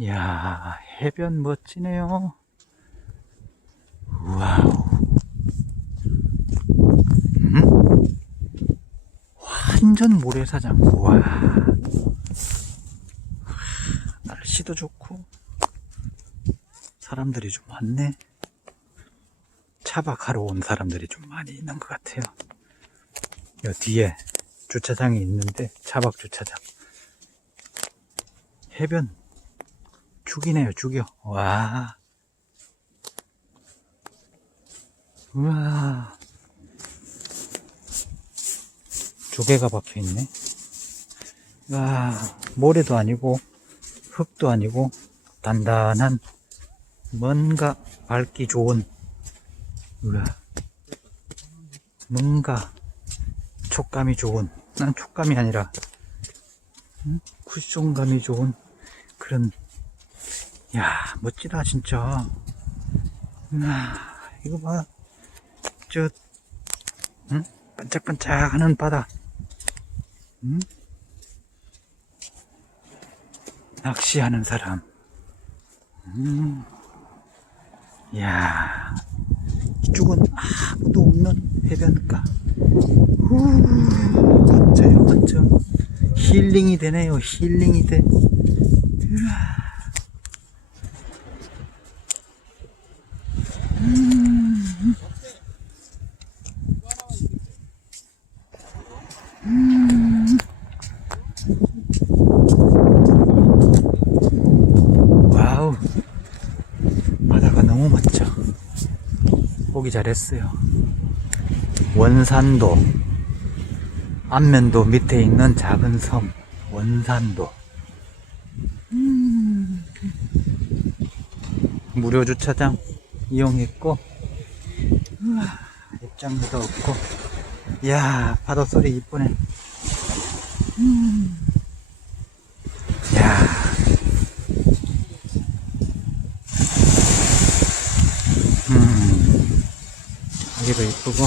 이야, 해변 멋지네요. 와우. 음? 완전 모래사장. 우와. 날씨도 좋고, 사람들이 좀 많네. 차박하러 온 사람들이 좀 많이 있는 것 같아요. 여 뒤에 주차장이 있는데, 차박 주차장. 해변 죽이네요, 죽여. 와. 우와. 조개가 박혀 있네. 와, 모래도 아니고, 흙도 아니고, 단단한, 뭔가 밟기 좋은, 우와. 뭔가 촉감이 좋은, 난 촉감이 아니라, 음? 쿠션감이 좋은 그런 야 멋지다 진짜 아 이거 봐저 응? 반짝반짝하는 바다 응? 낚시하는 사람 음. 야 이쪽은 아무도 없는 해변가 후 멋져요 멋져 힐링이 되네요 힐링이 돼 우와. 와우 바다가 너무 멋져 보기 잘했어요 원산도 안면도 밑에 있는 작은 섬 원산도 음. 무료 주차장 이용했고 우와, 입장료도 없고 이야 파도 소리 이쁘네 음. 여기도 이쁘고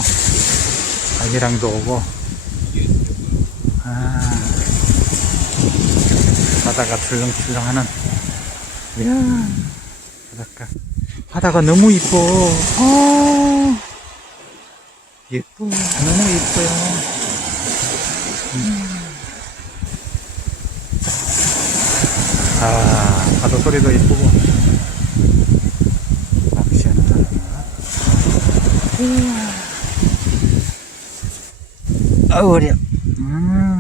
아기랑도 오고. 아 바다가 출렁출렁하는. 이야 바닷가. 바다가 너무 이뻐. 어 예뻐 너무 예뻐요. 음. 아 파도 소리도 예쁘고 낚시하는 사람 아우 어